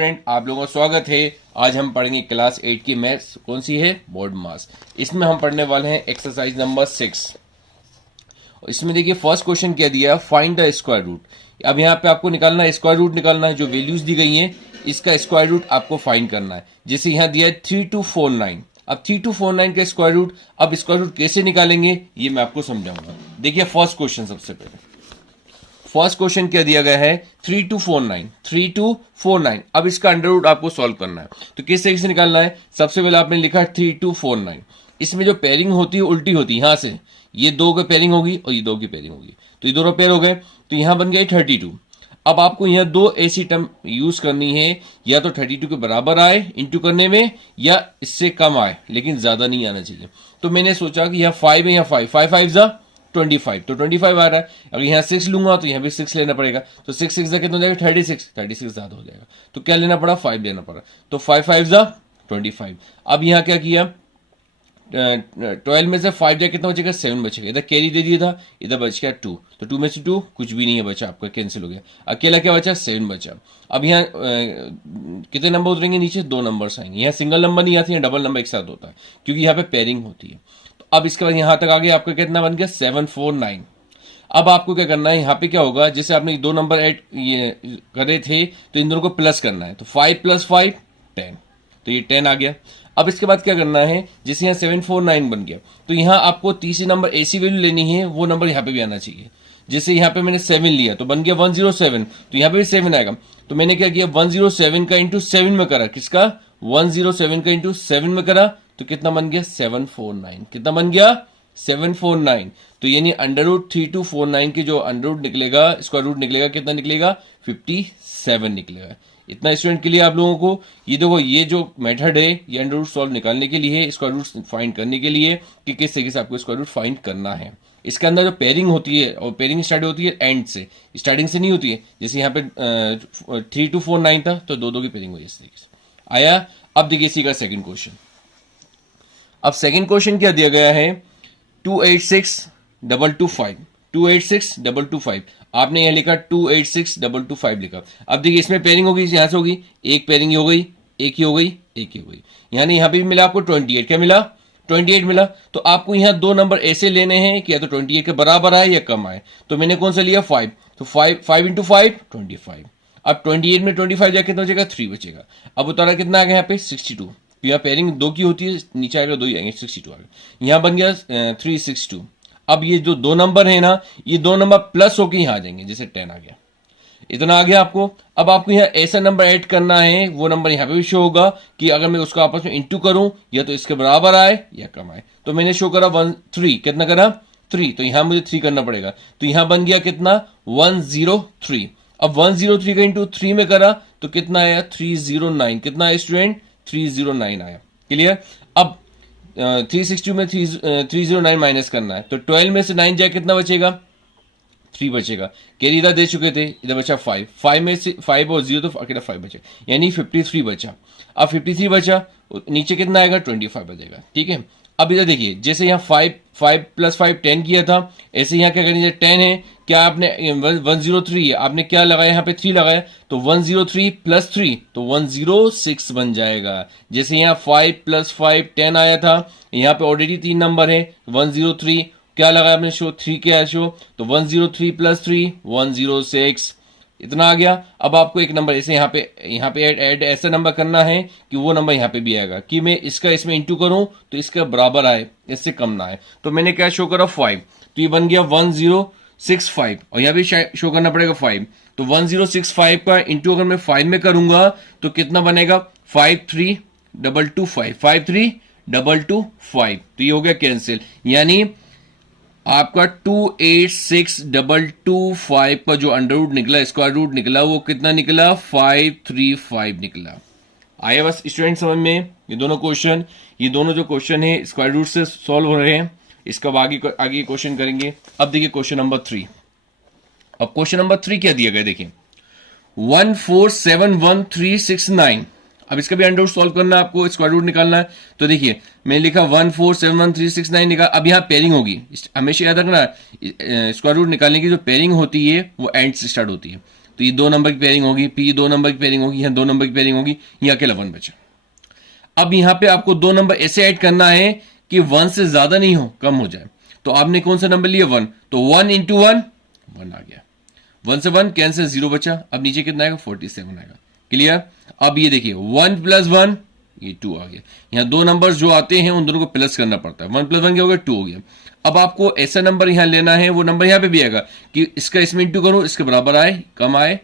Student, आप लोगों का स्वागत है। आज हम पढ़ेंगे क्लास 8 की मैथ्स। कौन सी है? बोर्ड मास। इसमें हम पढ़ने वाले हैं एक्सरसाइज नंबर 6। इसमें देखिए फर्स्ट क्वेश्चन क्या दिया, फाइंड द स्क्वायर रूट। अब यहाँ पे आपको निकालना है, स्क्वायर रूट निकालना है। जो वैल्यूज दी गई हैं इसका स्क्वायर रूट आपको फाइंड करना है। जैसे यहाँ दिया है 3249। अब 3249 का स्क्वायर रूट, अब स्क्वायर रूट कैसे निकालेंगे ये मैं आपको समझाऊंगा। देखिए फर्स्ट क्वेश्चन, सबसे पहले फर्स्ट क्वेश्चन क्या दिया गया है, 3249। अब इसका अंडर रूट आपको सॉल्व करना है। तो किस तरीके से निकालना है? सबसे पहले आपने लिखा 3249। इसमें जो पेयरिंग होती है उल्टी होती है। यहां से ये दो की पेयरिंग होगी और ये दो की पेयरिंग होगी, तो ये दोनों पेयर हो गए। तो यहां बन गया 32। अब आपको यहां दो ऐसी टर्म यूज करनी है, या तो 32 के बराबर आए इंटू करने में, या इससे कम आए लेकिन ज्यादा नहीं आना चाहिए। तो मैंने सोचा कि यहाँ 5 है, यहाँ 5 5 जा 25, तो 25 आ रहा है। अगर यहाँ 6 लूंगा तो यहाँ भी 6 लेना पड़ेगा। तो 6 6 कितना हो जाएगा? 36 ज्यादा हो जाएगा। तो क्या लेना पड़ा? 5 लेना पड़ा। तो 5 5 जा 25। अब यहाँ क्या किया, 12 में से 5 जाए कितना बचेगा? 7 बचेगा। इधर कैरी दे दिया था, इधर बच गया 2। तो 2 में से 2 कुछ भी नहीं है बचा, आपका कैंसिल हो गया। अकेला क्या बचा? 7 बचा। अब यहाँ कितने नंबर उतरेंगे नीचे? 2 नंबर्स आएंगे। यहाँ सिंगल नंबर नहीं आती है, डबल नंबर एक साथ होता है, क्योंकि यहाँ पे पेयरिंग होती है। तो अब इसके बाद यहाँ तक आगे आपका कितना बन गया? 749। अब आपको क्या करना है, यहाँ पे क्या होगा, जैसे आपने 2 नंबर ऐड ये करे थे तो इन दोनों को प्लस करना है। तो 5 + 5 10, तो ये 10 आ गया। अब इसके बाद क्या करना है, जैसे यहाँ 749 बन गया, तो यहाँ आपको तीसरी नंबर ऐसी वैल्यू लेनी है, वो नंबर यहाँ पे भी आना चाहिए। जैसे यहाँ पे मैंने 7 लिया तो बन गया 107, तो यहाँ पे भी 7 आएगा। तो मैंने क्या किया, 107 का इंटू 7 में करा। किसका? 107 का इंटू 7 में करा, तो कितना बन गया? 749। कितना बन गया? 749। तो यानी अंडर रूट 3249 के जो अंडर रूट निकलेगा, स्क्वायर रूट निकलेगा, कितना निकलेगा? 57 निकलेगा। इतना स्टूडेंट के लिए आप लोगों को ये देखो, ये जो मेथड है ये अंडर रूट सॉल्व निकालने के लिए है, स्क्वायर रूट फाइंड करने के लिए कि किस तरीके से आपको स्क्वायर रूट फाइंड करना है। इसके अंदर जो पेयरिंग होती है, और पेयरिंग स्टार्ट होती है एंड से, स्टार्टिंग से नहीं होती है। जैसे यहाँ पे 3249 था तो दो की पेयरिंग हुई इस तरीके से आया। अब देखिए इसी का सेकंड क्वेश्चन। अब सेकंड क्वेश्चन क्या दिया गया है, 286225। 286225 आपने यहां लिखा 286225 लिखा। अब देखिए इसमें पेयरिंग होगी, यहां से होगी, एक पेयरिंग हो गई, एक ही हो गई, एक ही हो गई। यानी यहां पे भी मिला आपको 28। क्या मिला? 28 मिला। तो आपको यहां दो नंबर ऐसे लेने हैं कि या तो 28 के बराबर आए या कम आए। तो मैंने कौन सा लिया? 5। तो 5 इंटू 5 25। अब 28 में 25 जाए कितना बचेगा? 3 बचेगा। अब उतारा कितना आ गया यहाँ पे? 62। तो यहाँ पेयरिंग 2 की होती है, नीचे आएगा 2 ही आएंगे, 62 आ गया। यहाँ बन गया 362। अब ये जो 2 नंबर है ना, ये 2 नंबर प्लस होकर यहाँ आ जाएंगे। जैसे 10 आ गया, इतना आ गया आपको। अब आपको यहाँ ऐसा नंबर ऐड करना है, वो नंबर यहाँ पे भी शो होगा कि अगर मैं उसको आपस में इंटू करूं या तो इसके बराबर आए या कम आए। तो मैंने शो करा 3। कितना करा? 3। तो यहां मुझे 3 करना पड़ेगा। तो यहां बन गया कितना? 103। अब 103 का इंटू 3 में करा तो कितना आया? 309। कितना आया स्टूडेंट? 309 आया। क्लियर? अब 360 में 309 माइनस करना है। तो 12 में से 9 जाए कितना बचेगा? 3 बचेगा। कैरी इधर दे चुके थे, इधर बचा 5। 5 में से 5 और 0 तो अकेला 5 बचा, यानी 53 बचा। अब 53 बचा, नीचे कितना आएगा? 25 बचेगा। ठीक है। अब इधर देखिए, जैसे यहाँ 5 + 5 10 किया था, ऐसे यहाँ क्या करेंगे? 10 है, क्या आपने 103 है, आपने क्या लगाया? यहाँ पे 3 लगाया, तो 103 + 3 तो 106 बन जाएगा। जैसे यहाँ 5 + 5 10 आया था, यहाँ पे ऑलरेडी 3 नंबर है, 103 क्या लगाया आपने? शो 3 क्या शो, तो 103 + 3 106, इतना आ गया। अब आपको एक नंबर ऐसे यहाँ पे ऐड ऐसा नंबर करना है कि वो नंबर यहाँ पे भी आएगा, कि मैं इसका इसमें इंटू करूं तो इसका बराबर आए, इससे कम ना आए। तो मैंने क्या शो करा? 5। तो ये बन गया 1065, और यहाँ भी शो करना पड़ेगा 5। तो 1065 का इंटू अगर मैं 5 में करूंगा तो कितना बनेगा? 53225। 53225, तो ये हो गया कैंसिल। यानी आपका 286225 का जो अंडर रूट निकला, स्क्वायर रूट निकला, वो कितना निकला? 535 निकला। आया बस स्टूडेंट समझ में? ये दोनों क्वेश्चन, ये दोनों जो क्वेश्चन है स्क्वायर रूट से सॉल्व हो रहे हैं। इसका आगे क्वेश्चन करेंगे। अब देखिए क्वेश्चन नंबर 3। अब क्वेश्चन नंबर 3 क्या दिया गया, देखिए 1471369। अब इसका भी अंडर रूट सॉल्व करना है आपको, स्क्वायर रूट निकालना है। तो देखिए मैंने लिखा 1471369 निकाल। अब यहाँ पेयरिंग होगी, हमेशा याद रखना स्क्वायर रूट निकालने की जो पेयरिंग होती है वो एंड से स्टार्ट होती है। तो ये 2 नंबर की पेयरिंग होगी, पी 2 नंबर की पेयरिंग होगी, यहाँ 2 नंबर की पेयरिंग होगी, यहाँ अकेला 1 बचा। अब यहाँ पे आपको 2 नंबर ऐसे ऐड करना है कि 1 से ज्यादा नहीं हो, कम हो जाए। तो आपने कौन सा नंबर लिया 1, तो 1 इंटू 1 1 आ गया, 1 से 1 कैंसिल, 0 बचा। अब नीचे कितना आएगा 47 आएगा। क्लियर। अब ये देखिए 1 प्लस 1 ये 2 आ गया। यहाँ 2 नंबर्स जो आते हैं उन दोनों को प्लस करना पड़ता है। 1 प्लस 1 क्या हो गया 2 हो गया। अब आपको ऐसा नंबर यहाँ लेना है, वो नंबर यहाँ पे भी आएगा कि इसका इसमें इंटू करूं, इसके बराबर आए, कम आए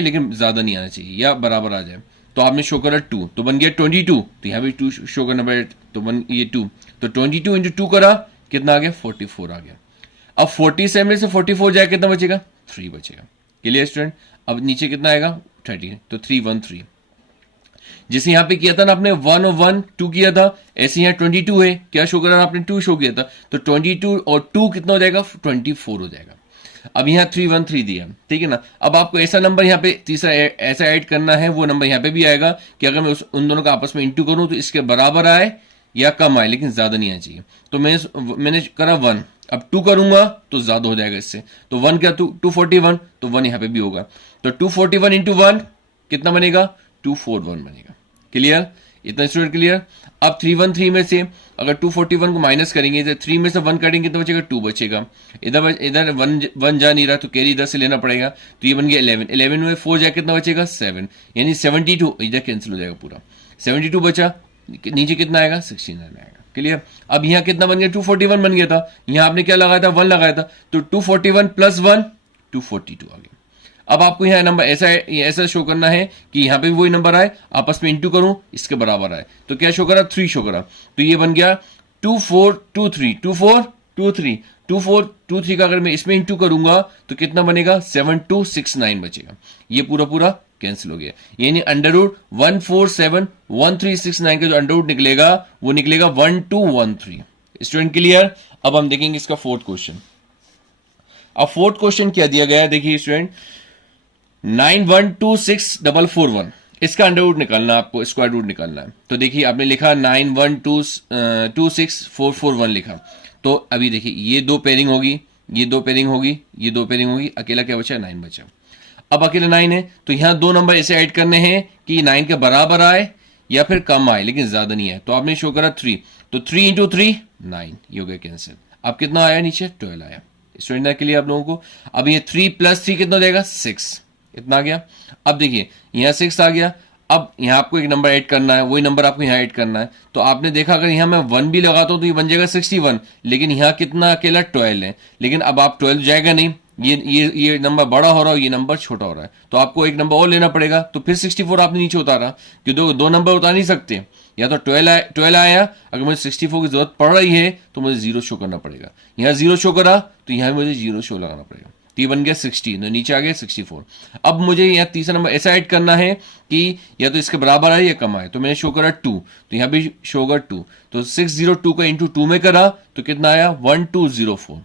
लेकिन ज्यादा नहीं आना चाहिए, या बराबर आ जाए। तो आपने शो करा 2 तो बन गया 22, तो यहाँ भी 2 शो करना पड़ेगा, तो बन ये 2, तो 22 इंटू 2 करा कितना आ गया 44 आ गया। अब 47 में से 44 जाए कितना बचेगा 3 बचेगा। Clear student. अब नीचे कितना आएगा 30, तो 313। जिसे यहां पे किया था ना आपने 1 और 1 2 किया था, ऐसे यहाँ 22 है, क्या शो करा आपने 2 शो किया था, तो 22 और 2 कितना हो जाएगा 24 हो जाएगा। अब यहाँ 313 दिया, ठीक है ना। अब आपको ऐसा नंबर यहाँ पे तीसरा ऐसा ऐड करना है, वो नंबर यहाँ पे भी आएगा कि अगर मैं उन दोनों का आपस में इंटू करूं तो इसके बराबर आए या कम आए, लेकिन ज्यादा नहीं आना चाहिए। तो मैंने करा 1, अब 2 करूंगा तो ज्यादा हो जाएगा इससे, तो 1 क्या 241, तो 1 यहाँ पे भी होगा, तो 241 इंटू 1 कितना बनेगा 241 बनेगा। क्लियर, इतना स्टूडेंट क्लियर। अब 313 में से अगर 241 को माइनस करेंगे तो 3 में से 1 काटेंगे तो बचेगा 2 बचेगा। इधर 1 जा नहीं रहा तो कैरी इधर से लेना पड़ेगा, तो ये बन गया 11। 11 में 4 जाए कितना बचेगा 7, यानी 72 इधर कैंसिल हो जाएगा पूरा, 72 बचा। नीचे कितना आएगा 69 आएगा। क्लियर। अब यहाँ कितना बन गया 241 बन गया था, यहाँ आपने क्या लगाया था 1 लगाया था, तो 241 प्लस 1 242 आ गया। अब आपको यहाँ नंबर ऐसा शो करना है कि यहाँ पे भी वही नंबर आए, आपस में इंटू करूं इसके बराबर आए, तो क्या शो करा 3 शो करा, तो ये बन गया 2423 2423 2423 का अगर मैं इसमें इंटू करूंगा तो कितना बनेगा 7269 बचेगा। ये पूरा कैंसिल हो गया, यानी अंडर रूट 1471369 का जो अंडर रूट निकलेगा वो निकलेगा 1213। Student clear. अब हम देखेंगे इसका फोर्थ क्वेश्चन। अब फोर्थ क्वेश्चन क्या दिया गया है, देखिए स्टूडेंट 9126441, इसका अंडर रूट निकालना, आपको स्क्वायर रूट निकालना है। तो देखिए आपने लिखा 9126441 लिखा, तो अभी देखिए ये 2 पेयरिंग होगी, ये 2 पेयरिंग होगी, ये 2 पेयरिंग होगी, अकेला क्या बचा 9 बचा। अब अकेला 9 है तो यहां 2 नंबर ऐसे ऐड करने हैं कि 9 के बराबर आए या फिर कम आए लेकिन ज्यादा नहीं आए, तो आपने शो करा 3, तो 3 इंटू 3 9, ये हो गया कैंसिल। अब कितना आया नीचे 12 आया। स्टूडेंट के लिए आप लोगों को अब ये 3 प्लस 3 कितना हो जाएगा 6, इतना आ गया। अब देखिए यहाँ 6 आ गया, अब यहाँ आपको एक नंबर ऐड करना है, वही नंबर आपको यहाँ ऐड करना है। तो आपने देखा अगर यहाँ मैं 1 भी लगाता हूँ तो ये बन जाएगा 61, लेकिन यहाँ कितना अकेला 12 है, लेकिन अब आप 12 जाएगा नहीं, ये नंबर बड़ा हो रहा है, ये नंबर छोटा हो रहा है, तो आपको एक नंबर और लेना पड़ेगा। तो फिर 64 आपने नीचे उतारा, क्योंकि 2 नंबर उतार नहीं सकते, या तो 12 आया, अगर मुझे 64 की जरूरत पड़ रही है तो मुझे 0 शो करना पड़ेगा। यहाँ 0 शो करा तो यहाँ मुझे 0 शो लगाना पड़ेगा, तो ये बन गया 60, तो नीचे आ गया 64। अब मुझे यहाँ तीसरा नंबर ऐसा ऐड करना है कि या तो इसके बराबर आए या कम आए, तो मैंने शो करा 2, तो यहाँ भी शो होगा 2, तो 602 का इंटू 2 में करा तो कितना आया 1204।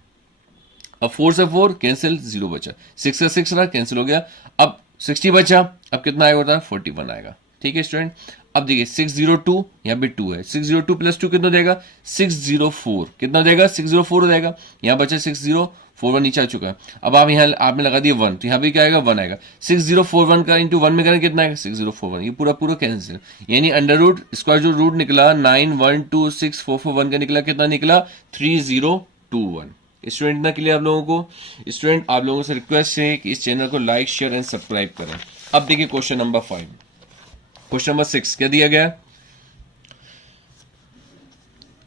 अब 4 से 4 कैंसिल, 0 बचा, 6 से 6 रहा कैंसिल हो गया, अब 60 बचा, अब कितना आएगा होता है 41 आएगा। ठीक है स्टूडेंट। अब देखिए 602 यहाँ पे 2 है, 602 प्लस 2 कितना हो जाएगा 604, कितना हो जाएगा 604 हो जाएगा। यहाँ बचा 6041 नीचे आ चुका है। अब आप यहाँ आपने लगा दिया 1, तो यहाँ पे क्या आएगा 1 आएगा। 6041 का इंटू 1 में करें कितना आएगा 6041, ये पूरा कैंसिल, यानी अंडर रूट स्क्वायर जो रूट निकला 9126441 का निकला, कितना निकला 3021। स्टूडेंट ना के लिए आप लोगों को, स्टूडेंट आप लोगों से रिक्वेस्ट है कि इस चैनल को लाइक शेयर एंड सब्सक्राइब करें। अब देखिए क्वेश्चन नंबर 5, क्वेश्चन नंबर 6 क्या दिया गया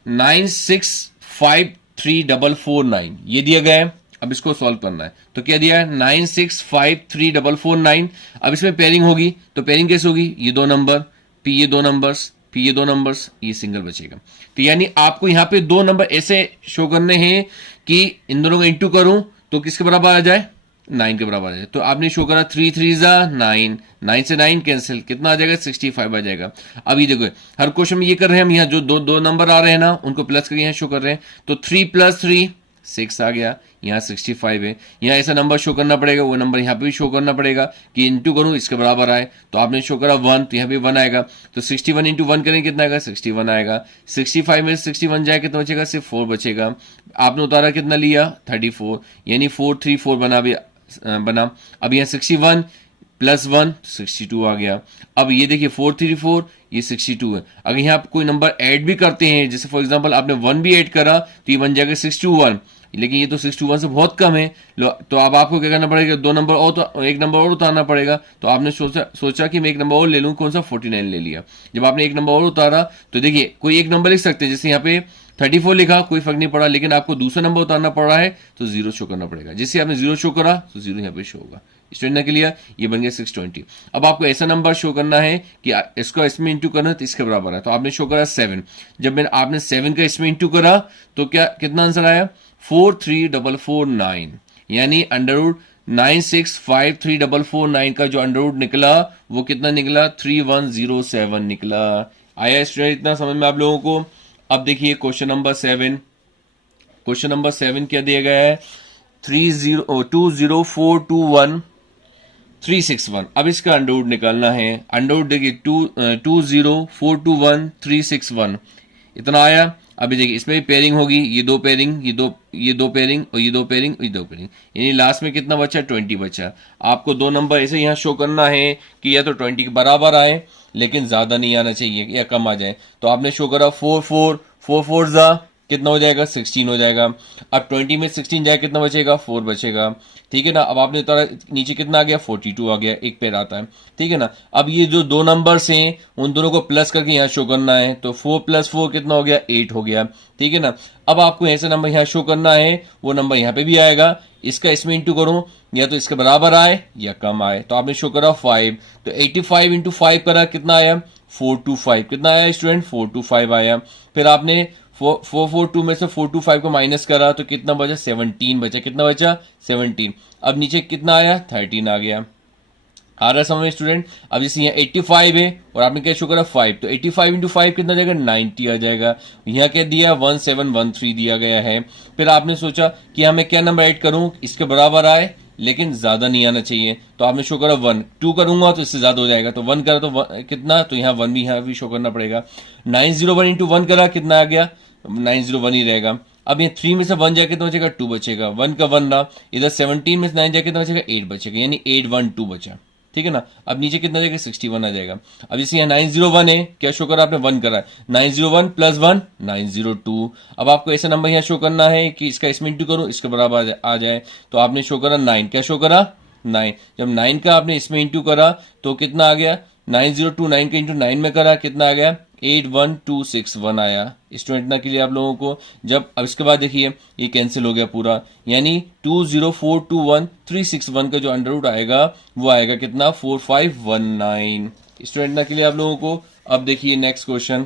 9653449 ये दिया गया है। अब इसको सॉल्व करना है, तो क्या दिया है 9653449। अब इसमें पेयरिंग होगी, तो पेयरिंग कैसे होगी, ये 2 नंबर पी ये 2 नंबर्स पी ये 2 नंबर्स, ये सिंगल बचेगा। तो यानी आपको यहां पे 2 नंबर ऐसे शो करने हैं कि इन दोनों को इंटू करूं तो किसके बराबर आ जाए 9 के बराबर आ जाए। तो आपने शो करा 3 3 जा 9, 9 से 9 कैंसिल, कितना आ जाएगा 65 आ जाएगा। अब ये देखो हर क्वेश्चन में ये कर रहे हैं हम, यहाँ जो दो नंबर आ रहे हैं ना उनको प्लस करके यहाँ शो कर रहे हैं, तो 3 प्लस 3 6 आ गया, यहाँ 65 है। यहाँ ऐसा नंबर शो करना पड़ेगा, वो नंबर यहाँ पे भी शो करना पड़ेगा कि इंटू करूँ इसके बराबर आए, तो आपने शो करा 1, तो यहाँ पे 1 आएगा, तो 61 इंटू 1 करेंगे कितना आएगा 61 आएगा। 65 में 61 जाए कितना बचेगा, सिर्फ 4 बचेगा। आपने उतारा कितना लिया 34, यानी 434 बना भी बना। अब यहाँ 61 प्लस 1 62 आ गया। अब ये देखिए 434 ये 62 है। अगर यहाँ आप कोई नंबर ऐड भी करते हैं, जैसे फॉर एग्जांपल आपने 1 भी ऐड करा तो ये बन जाएगा 621, लेकिन ये तो 621 से बहुत कम है। तो अब आपको क्या करना पड़ेगा, दो नंबर और, तो एक नंबर और उतारना पड़ेगा। तो आपने सोचा कि मैं एक नंबर और ले लूँ, कौन सा 49 ले लिया। जब आपने एक नंबर और उतारा तो देखिए कोई एक नंबर लिख सकते हैं, जैसे यहाँ पे 34 लिखा, कोई फर्क नहीं पड़ा, लेकिन आपको दूसरा नंबर उतारना पड़ रहा है तो जीरो शो करना पड़ेगा। जिससे आपने जीरो शो करा तो जीरो यहाँ पे शो होगा। स्टूडेंट के लिए ये बन गया 620। अब आपको ऐसा नंबर शो करना है कि इसको इसमें इंटू करना है तो इसके बराबर है। तो आपने शो करा 7। जब मैंने आपने 7 का इसमें इंटू करा तो क्या कितना आंसर आया 43449, यानी अंडर रूट 9653449 का जो अंडर रूट निकला वो कितना निकला 3107 निकला। आया स्टूडेंट इतना समझ में आप लोगों को। अब देखिए क्वेश्चन नंबर 7। क्वेश्चन नंबर 7 क्या दिया गया है 20421 अब इसका अंडर रूट निकालना है। अंडर रूट देखिए 20421 इतना आया। अभी देखिए इसमें भी पेयरिंग होगी, ये दो पेयरिंग, ये दो पेयरिंग और ये दो पेयरिंग, ये दो पेयरिंग, यानी लास्ट में कितना बचा 20 बचा। आपको दो नंबर ऐसे यहाँ शो करना है कि या तो 20 के बराबर आए लेकिन ज्यादा नहीं आना चाहिए या कम आ जाए। तो आपने शो करा 4 जा कितना हो जाएगा 16 हो जाएगा। अब 20 में 16 जाए कितना बचेगा 4 बचेगा, ठीक है ना। अब आपने उतारा नीचे कितना आ गया 42 आ गया, एक पेयर आता है, ठीक है ना। अब ये जो दो नंबर्स हैं उन दोनों को प्लस करके यहाँ शो करना है, तो 4 + 4 कितना हो गया 8 हो गया, ठीक है ना। अब आपको ऐसा नंबर यहाँ शो करना है, वो नंबर यहाँ पे भी आएगा, इसका इसमें इंटू करो या तो इसके बराबर आए या कम आए। तो आपने शो करा 5, तो 85 × 5 करा कितना आया 425, कितना आया स्टूडेंट 425 आया। फिर आपने 442 में से 425 को माइनस करा तो कितना बचा 17 बचा, कितना बचा 17। अब नीचे कितना आया 13 आ गया। आ रहा समझ में स्टूडेंट। अब जैसे यहाँ 85 है और आपने क्या शो करा 5, तो 85 × 5 कितना जाएगा 90 आ जाएगा। यहाँ क्या दिया 1713 दिया गया है। फिर आपने सोचा कि हमें क्या नंबर ऐड करूं इसके बराबर आए लेकिन ज्यादा नहीं आना चाहिए, तो आपने शो करा 1। 2 करूंगा तो इससे ज्यादा हो जाएगा, तो 1 करा तो कितना, तो यहाँ 1 भी यहाँ भी शो करना पड़ेगा। 901 × 1 करा कितना आ गया 901 ही रहेगा। अब ये 3 में से 1 जाए कितना बचेगा 2 बचेगा, 1 का 1 रहा। इधर 17 में से 9 जाए कितना बचेगा 8 बचेगा, यानी 812 बचा, ठीक है ना। अब नीचे कितना जाएगा 61 आ जाएगा। अब जैसे यहाँ 901 है, क्या शो करा आपने 1 करा, 901 + 1 902। अब आपको ऐसा नंबर यहाँ शो करना है कि इसका इसमें इंटू करो इसके बराबर आ जाए, तो आपने शो करा 9, क्या शो करा 9। जब 9 का आपने इसमें इंटू करा तो कितना आ गया 9029 का इंटू 9 में करा कितना आ गया 81261 आया। स्टूडेंट ना के लिए आप लोगों को। जब अब इसके बाद देखिए ये कैंसिल हो गया पूरा, यानी 20421 का जो अंडर रूट आएगा वो आएगा कितना 4519। स्टूडेंट ना के लिए आप लोगों को। अब देखिए नेक्स्ट क्वेश्चन।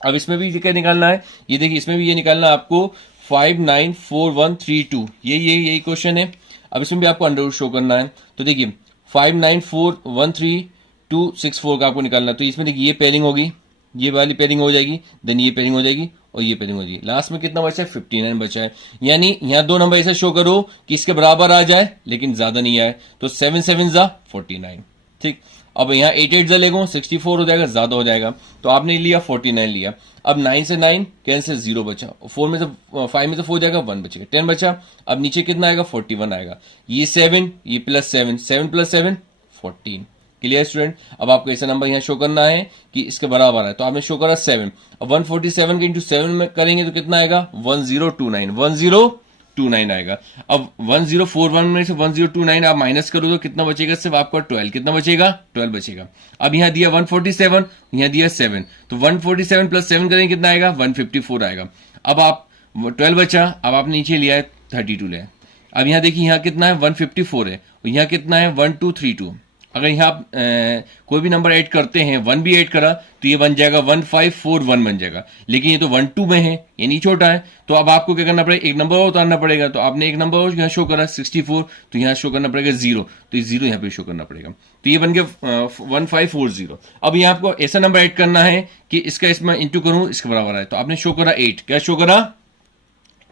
अब इसमें भी क्या निकालना है, ये देखिए इसमें भी ये निकालना है आपको 594132, यही क्वेश्चन है। अब इसमें भी आपको अंडर रूट शो करना है, तो देखिए 59413264 का आपको निकालना है। तो इसमें देखिए ये पेयरिंग होगी, ये वाली पेयरिंग हो जाएगी, देन ये पेयरिंग हो जाएगी और ये पेयरिंग हो जाएगी। लास्ट में कितना बचा है 59 बचा है। यानी यहाँ दो नंबर ऐसे शो करो कि इसके बराबर आ जाए लेकिन ज्यादा नहीं आए, तो 7 7 जा 49, ठीक। अब यहाँ 8 8 जा लेगो 64 हो जाएगा, ज्यादा हो जाएगा, तो आपने लिया 49 लिया। अब 9 से 9 कैंसिल 0 बचा, 4 में से 5 में से 4 जाएगा 1 बचेगा, 10 बचा। अब नीचे कितना आएगा 41 आएगा, ये 7 ये +7 7 + 7 14। Clear student. अब आपको ऐसा नंबर यहाँ शो करना है कि इसके बराबर है, तो आपने शो करा 7। अब 147 के इंटू 7 में करेंगे तो कितना आएगा 1029 आएगा। अब 1041 में से 1029 आप माइनस करो तो कितना बचेगा, सिर्फ आपका 12, कितना बचेगा 12 बचेगा। अब यहाँ दिया 147, यहाँ दिया 7, तो 147 + 7 करेंगे कितना आएगा 154 आएगा। अब आप 12 बचा, अब आपने नीचे लिया है 32 लिया। अब यहाँ देखिए यहाँ कितना है 154 है, और यहाँ कितना है 1232। अगर यहाँ आप कोई भी नंबर ऐड करते हैं 1 भी ऐड करा तो ये बन जाएगा 1541 बन जाएगा, लेकिन ये तो 1 2 में है यानी छोटा है, तो अब आपको क्या करना पड़ेगा एक नंबर और उतारना पड़ेगा। तो आपने एक नंबर और यहाँ शो करा 64, तो यहाँ शो करना पड़ेगा 0, तो ये 0 यहाँ पे शो करना पड़ेगा, तो ये बन गया 1540। अब यहाँ आपको ऐसा नंबर ऐड करना है कि इसका इसमें इंटू करूं इसके बराबर है, तो आपने शो करा 8, क्या शो करा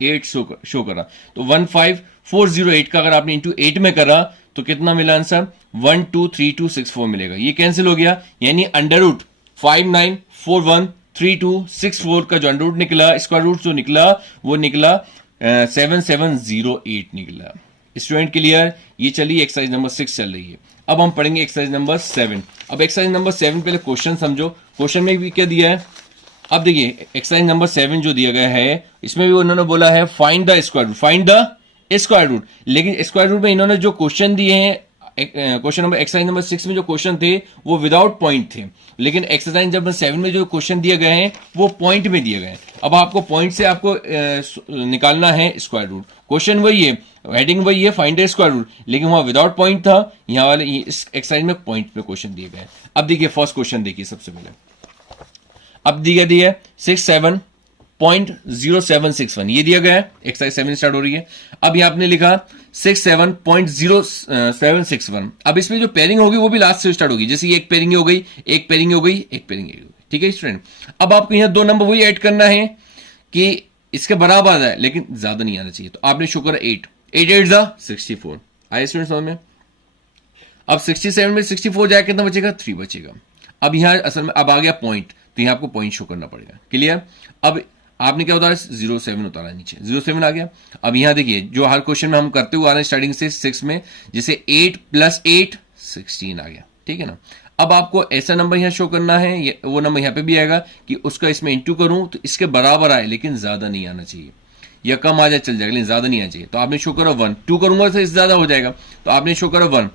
8 शो करा, तो 15408 का अगर आपने इंटू 8 में करा तो कितना मिला आंसर 123264 मिलेगा। ये कैंसिल हो गया, यानी अंडर रूट 59413264 का जो अंडर रूट निकला, स्क्वायर रूट जो निकला वो निकला 7708 निकला। Student clear? ये चलिए एक्सरसाइज नंबर 6 चल रही है। अब हम पढ़ेंगे एक्सरसाइज नंबर 7। अब एक्सरसाइज नंबर 7 पहले क्वेश्चन समझो। क्वेश्चन में भी क्या दिया है, अब देखिए एक्सरसाइज नंबर 7 जो दिया गया है इसमें भी उन्होंने बोला है find the square root, find the square root. लेकिन स्क्वायर रूट में इन्होंने जो क्वेश्चन दिए हैं, क्वेश्चन नंबर एक्सरसाइज नंबर 6 में जो क्वेश्चन थे वो विदाउट पॉइंट थे, लेकिन एक्सरसाइज नंबर 7 में जो क्वेश्चन दिए गए हैं वो पॉइंट में दिए गए हैं। अब आपको पॉइंट से आपको निकालना है स्क्वायर रूट। क्वेश्चन वही है, हेडिंग वही है, फाइंड द स्क्वायर रूट, लेकिन वहां विदाउट पॉइंट था, यहाँ वाले इस एक्सरसाइज में पॉइंट में क्वेश्चन दिए गए। अब देखिए फर्स्ट क्वेश्चन देखिए सबसे पहले। अब दिया दिया 67.0761 ये दिया गया है, एक्सरसाइज 7 स्टार्ट हो रही है। अब यहां आपने लिखा 67.0761। अब इसमें जो पेयरिंग होगी वो भी लास्ट से स्टार्ट होगी, जैसे एक पेयरिंग हो गई, एक पेयरिंग हो गई, एक पेयरिंग हो गई। ठीक है स्टूडेंट, अब आपको यहां दो नंबर वही ऐड करना है कि इसके बराबर आ जाए, लेकिन ज्यादा नहीं आना चाहिए। तो आपने शो करा 8 8 64। आए स्टूडेंट समझ में? अब 67 में 64 जाए कितना बचेगा? 3 बचेगा। अब यहां असल में अब आ गया पॉइंट, तो यहां आपको पॉइंट शो करना पड़ेगा। क्लियर? अब आपने क्या उतारा? 07 उतारा नीचे, 07 आ गया। अब यहां देखिए जो हर क्वेश्चन में हम करते हुए आ रहे हैं स्टार्टिंग से 6 में, जैसे 8 + 8 16 आ गया। ठीक है ना? अब आपको ऐसा नंबर यहां शो करना है, वो नंबर यहां पे भी आएगा कि उसका इसमें इंटू करूं तो इसके बराबर आए, लेकिन ज्यादा नहीं आना चाहिए, या कम आ जाए चल जाएगा, लेकिन ज्यादा नहीं आना चाहिए। तो आपने शो करा 1, 2 करूंगा तो इससे ज्यादा हो जाएगा, तो आपने शो करा 1।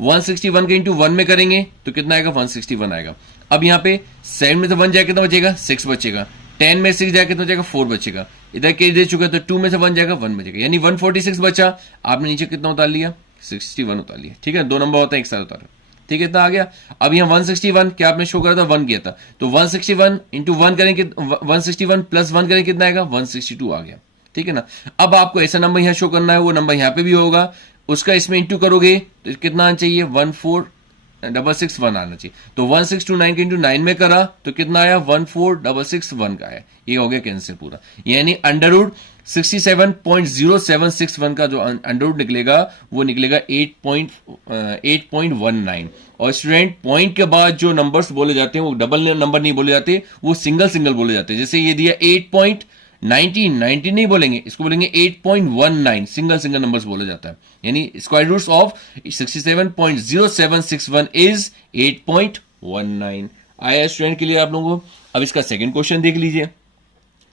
161 के इंटू 1 में करेंगे तो कितना आएगा? 161 आएगा। अब यहाँ पे 7 में से 1 जाए कितना बचेगा? 6 बचेगा। 10 में 6 जाए कितना बचेगा? 4 बचेगा। इधर के दे चुका तो 2 में से 1 जाएगा, 1 बचेगा, यानी 146 बचा। आपने नीचे कितना उतार लिया? 61 उतार लिया। ठीक है, दो नंबर होता है एक साथ उतारा। ठीक है, इतना आ गया। अब यहाँ 161 क्या आपने शो करा था? 1 किया था, तो 161 इंटू 1 करें, 161 प्लस 1 करें कितना आएगा? 162 आ गया। ठीक है ना? अब आपको ऐसा नंबर यहाँ शो करना है, वो नंबर यहाँ पे भी होगा, उसका इसमें इंटू करोगे तो कितना आना चाहिए? 14661 आना चाहिए। तो 1629 के इंटू 9 में करा तो कितना आया? 14661 का आया। ये हो गया कैंसिल पूरा, यानी अंडर रूट 67.0761 का जो अंडर रूट निकलेगा वो निकलेगा 8.19। और स्टूडेंट पॉइंट के बाद जो नंबर्स बोले जाते हैं वो डबल नंबर नहीं बोले जाते, वो सिंगल सिंगल बोले जाते हैं। जैसे ये दिया 8.19 नहीं बोलेंगे, इसको बोलेंगे 8.19, सिंगल सिंगल नंबर्स बोला जाता है। यानी स्क्वायर रूट्स ऑफ 67.0761 इज 8.19। आया स्टूडेंट के लिए आप लोगों को? अब इसका सेकंड क्वेश्चन देख लीजिए।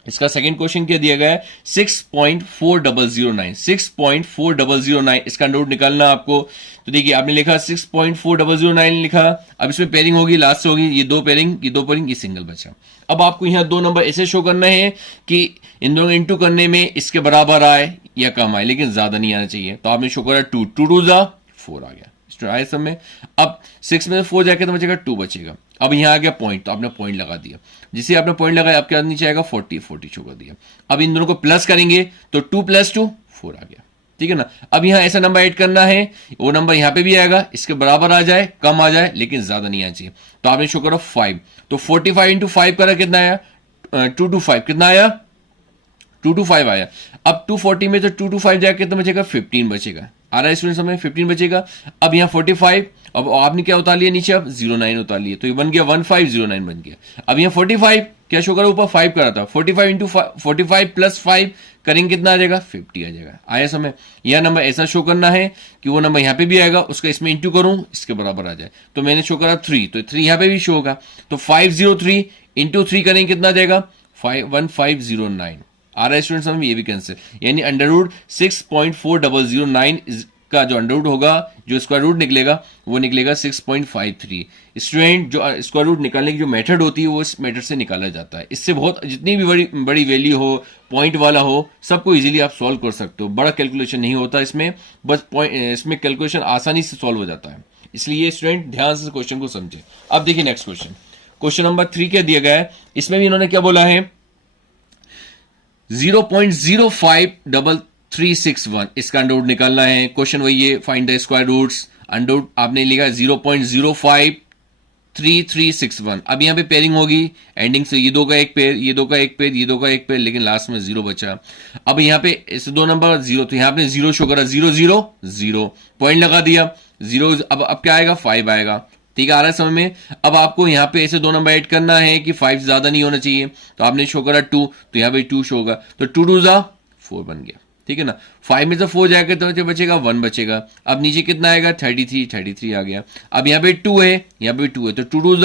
इसका सेकंड क्वेश्चन क्या दिया गया है? 6.4009, 6.4009 इसका नोट निकालना आपको। तो देखिए आपने लिखा 6.4009 लिखा। अब इसमें पेयरिंग होगी, लास्ट से होगी, ये दो पेयरिंग, ये सिंगल बचा। अब आपको यहां दो नंबर ऐसे शो करना है कि इन दोनों इंटू करने में इसके बराबर आए या कम आए, लेकिन ज्यादा नहीं आना चाहिए। तो आपने शो करा 2 2 जा 4 आ गया आए सब में। अब 6 में 4 जाके तो बचेगा 2 बचेगा। अब यहां आ गया पॉइंट, तो आपने पॉइंट लगा दिया। जिसे आपने पॉइंट लगाया आपके हाथ नीचे आएगा 40 शो कर दिया। अब इन दोनों को प्लस करेंगे तो 2 + 2 4 आ गया। ठीक है ना? अब यहां ऐसा नंबर ऐड करना है, वो नंबर यहां पे भी आएगा, इसके बराबर आ जाए, कम आ जाए, लेकिन ज्यादा नहीं आना चाहिए। तो आपने शो करो 5, तो 45 इंटू 5 करा कितना आया? 225 कितना आया? 225 आया। अब 240 में तो 225 जाके कितना बचेगा? 15 बचेगा। आ रहा है स्टूडेंट समझ में? 15 बचेगा। अब यहाँ 45, अब आपने क्या उतार लिया नीचे? अब 09 उतार लिया, तो ये बन गया 1509 बन गया। अब यहाँ 45 क्या शो करा? ऊपर 5 करा था, 45 इंटू 45 प्लस 5 करेंगे कितना आ जाएगा? 50 आ जाएगा। आया समय? यह नंबर ऐसा शो करना है कि वो नंबर यहाँ पे भी आएगा, उसका इसमें इंटू करूं, इसके बराबर आ जाए। तो मैंने शो करा 3, तो 3 यहाँ पे भी शो होगा। तो 503 इंटू 3 करेंगे कितना आ जाएगा? 1509। आ रहा है स्टूडेंट समझ में? ये भी कैंसिल, यानी अंडर रूट 6.4009 का जो अंडर रूट होगा, जो स्क्वायर रूट निकलेगा वो निकलेगा 6.53। स्टूडेंट जो स्क्वायर रूट निकालने की जो मेथड होती है वो इस मेथड से निकाला जाता है। इससे बहुत जितनी भी बड़ी वैल्यू हो, पॉइंट वाला हो, सबको इजीली आप सॉल्व कर सकते हो। बड़ा कैलकुलेशन नहीं होता इसमें, बस इसमें कैलकुलेशन आसानी से सॉल्व हो जाता है। इसलिए स्टूडेंट ध्यान से क्वेश्चन को समझे। अब देखिए नेक्स्ट क्वेश्चन, क्वेश्चन नंबर 3 क्या दिया गया है। इसमें भी इन्होंने क्या बोला है? 0.053361 इसका अंडर रूट निकालना है। क्वेश्चन वही है, find the square roots. Under root आपने लिखा 0.053361। अब यहां पे पेयरिंग होगी एंडिंग से, ये दो का एक पेयर, ये दो का एक पेयर, ये दो का एक पेयर, लेकिन लास्ट में 0 बचा। अब यहां पे इस दो नंबर 0, तो यहां पे 0 शो करा, 0 0 0 पॉइंट लगा दिया 0। अब क्या आएगा? 5 आएगा। ठीक है, आ रहा है समझ में? अब आपको यहाँ पे ऐसे दो नंबर ऐड करना है कि 5 ज्यादा नहीं होना चाहिए, तो आपने शो करा 2, तो यहाँ पे 2 शो होगा, तो 2 2 जा 4 बन गया। ठीक है ना। 5 में से 4 जाएगा तो बचेगा 1 बचेगा। अब नीचे कितना आएगा 33 आ गया। अब यहाँ पे 2 है, यहाँ पे 2 है, तो 2 2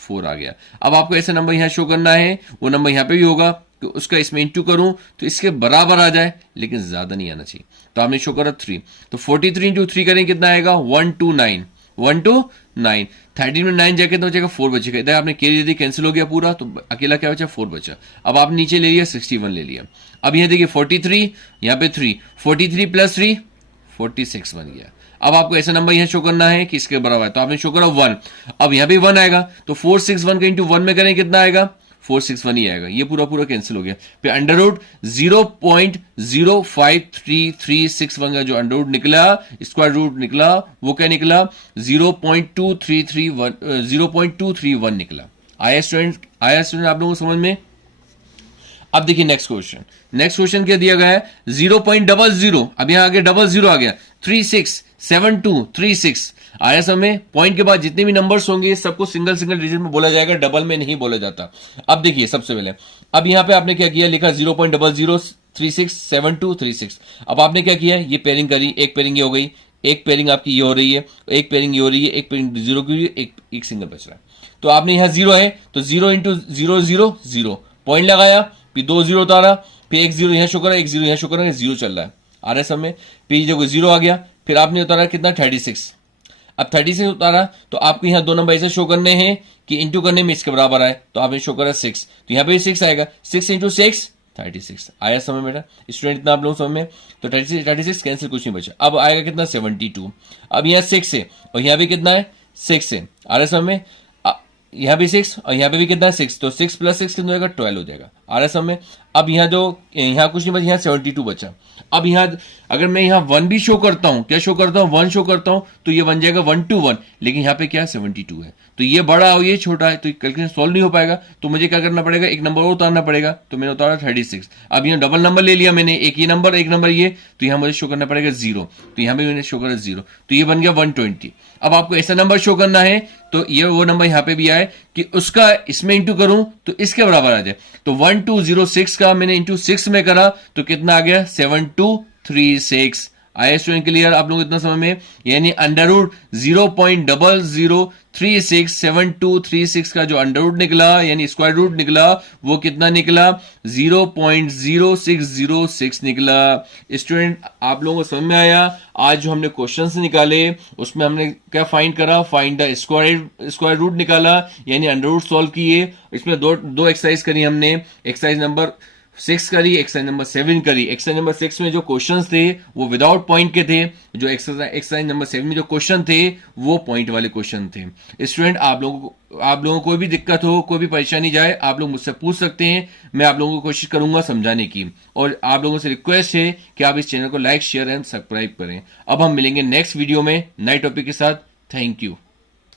4 आ गया। अब आपको ऐसा नंबर यहाँ शो करना है, वो नंबर यहाँ पे भी होगा कि उसका इसमें इंटू करूं तो इसके बराबर आ जाए, लेकिन ज्यादा नहीं आना चाहिए। तो आपने शो करा 3, तो 43 इंटू 3 करें कितना आएगा 129, 129। 13 में 9 जाके तो बचेगा 4 बचेगा। इधर आपने कैरी दी, कैंसिल हो गया पूरा, तो अकेला क्या बचा 4 बचा। अब आप नीचे ले लिया 61 ले लिया। अब यहाँ देखिए 43, यहाँ पे 3, 43 प्लस 3 46 बन गया। अब आपको ऐसा नंबर यहाँ शो करना है कि इसके बराबर है, तो आपने शो करा 1। अब यहाँ पे 1 आएगा, तो 461 का इंटू 1 में करें कितना आएगा 461 ही आएगा। ये पूरा पूरा कैंसिल हो गया। फिर अंडर रूट 0.05331 का जो अंडर रूट निकला, स्क्वायर रूट निकला, वो क्या निकला 0.231 निकला। आया स्टूडेंट आप लोगों को समझ में। अब देखिए नेक्स्ट क्वेश्चन क्या दिया गया है 0.00, अब यहां आगे 00 आ गया 367236 आया समय। पॉइंट के बाद जितने भी नंबर्स होंगे सबको सिंगल डिजिट में बोला जाएगा, डबल में नहीं बोला जाता। अब देखिए सबसे पहले अब यहां पे आपने क्या किया, लिखा 0.00367236। अब आपने क्या किया, ये पेयरिंग करी, एक पेयरिंग ये हो गई, एक पेयरिंग आपकी ये हो रही है, एक पेयरिंग ये हो रही है, एक पेयरिंग 0 की हुई है, एक सिंगल बच रहा है। तो आपने यहां 0 है तो 0 इंटू 0 0 0 पॉइंट लगाया, फिर 2 0 उतारा, फिर 1 0 यहां शो करा, 1 0 यहां शो करा, 0 चल रहा है आ रहा है समय। फिर देखो 0 आ गया, फिर आपने उतारा कितना 36। अब 36 उतारा तो आपको यहाँ 2 नंबर ऐसे शो करने हैं कि इंटू करने में इसके बराबर आए, तो आपने शो करा 6, तो यहाँ पे 6 आएगा, 6 इंटू 6 36 आया समय बेटा। स्टूडेंट इतना आप लोग समझ में, तो 36 कैंसिल, कुछ नहीं बचा। अब आएगा कितना 72। अब यहाँ 6 है और यहाँ भी कितना है 6 है, आ रहा है समझ में। यहाँ भी 6 और यहाँ पे भी कितना है 6, तो 6 प्लस 6 कितना हो जाएगा 12 हो जाएगा, आ रहा है समय। अब यहाँ यहाँ कुछ नहीं बचा, यहाँ 72 बचा। अब यहाँ अगर मैं यहाँ 1 भी शो करता हूँ, क्या शो करता हूँ 1 शो करता हूँ, तो ये बन जाएगा 1 to 1, लेकिन यहाँ पे क्या 72 है, तो ये बड़ा और ये छोटा है, तो कैलकुलेशन सॉल्व नहीं हो पाएगा। तो मुझे क्या करना पड़ेगा, एक नंबर और उतारना पड़ेगा, तो मैंने उतारा 36। अब यहाँ डबल नंबर ले लिया मैंने, एक ये नंबर एक नंबर ये, तो यहाँ मुझे शो करना पड़ेगा 0, तो यहाँ पे मैंने शो करा 0, तो ये बन गया 120। अब आपको ऐसा नंबर शो करना है तो ये वो नंबर यहाँ पे भी आए कि उसका इसमें इंटू करूं तो इसके बराबर आ जाए। तो 1206 का मैंने इंटू 6 में करा तो कितना आ गया 7236। आया स्टूडेंट क्लियर आप लोग इतना समझ में, यानी अंडर रूट 0.00367236 का जो अंडर रूट निकला यानी स्क्वायर रूट निकला वो कितना निकला 0.0606 निकला। स्टूडेंट आप लोगों को समझ में आया। आज जो हमने क्वेश्चंस निकाले उसमें हमने क्या फाइंड करा, फाइंड द स्क्वायर रूट निकाला यानी अंडर रूट सॉल्व किए। इसमें दो एक्सरसाइज करी हमने, एक्सरसाइज नंबर 6 करी, एक्सरसाइज नंबर 7 करी। एक्सरसाइज नंबर 6 में जो क्वेश्चंस थे वो विदाउट पॉइंट के थे, जो एक्सरसाइज नंबर 7 में जो क्वेश्चन थे वो पॉइंट वाले क्वेश्चन थे। स्टूडेंट आप लोगों को कोई भी दिक्कत हो, कोई भी परेशानी जाए, आप लोग मुझसे पूछ सकते हैं, मैं आप लोगों को कोशिश करूंगा समझाने की। और आप लोगों से रिक्वेस्ट है कि आप इस चैनल को लाइक शेयर एंड सब्सक्राइब करें। अब हम मिलेंगे नेक्स्ट वीडियो में नए टॉपिक के साथ। Thank you.